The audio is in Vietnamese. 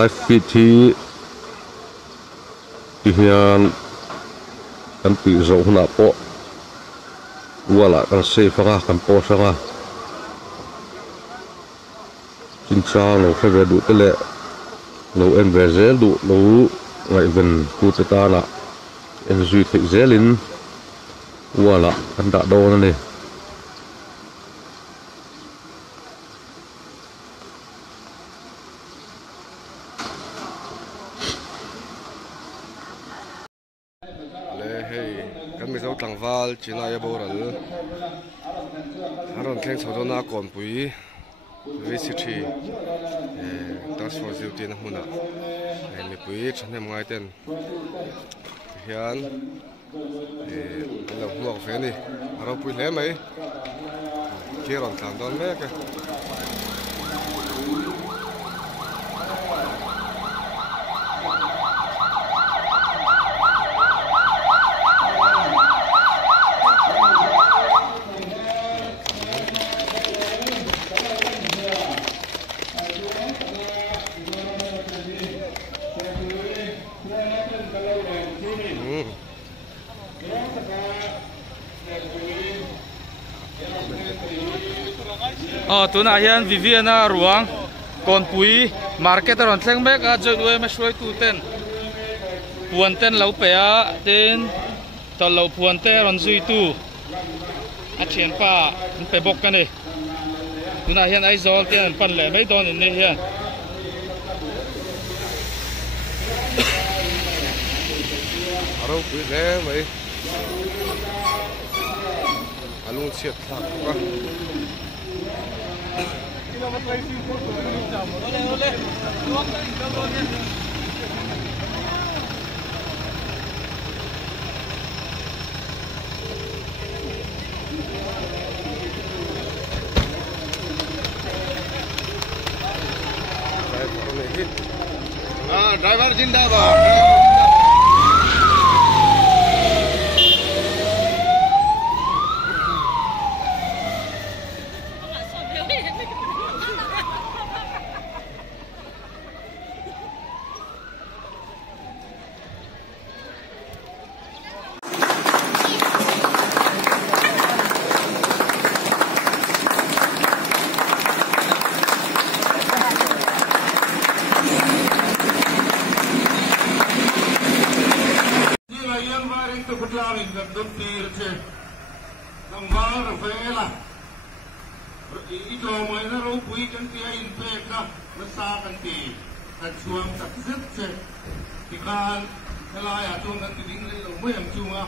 live feed thì hiện kan pi zo huna po wala kan se fanga kan po sanga chính trang lo phải đủ cái lệ lo em về dễ đủ lo ngày gần cụ ta là em duy thị dễ lên wala kan đã đo này tlang val china ya boral haron thleng chodona kon pui VCT task force duty na huna mi pui chhanem ngai ten hian lo huak ve ni aro pui hle mai ki ron tlang don me ka tụi này hiện Vivian ruang còn pui market rồi thleng mek a join we ma shroi tu ten puan ten lau pe a ten tol lau puan te ron zui tu a chen pa pe bok ka ni tụi này hiện ai zol ten pan le mai don in ne hian aro pui le mai alung chiat thak ka driver जिंदाबाद at chuang tak zet che ti khan helai a chung an ti ding le lo mai am chunga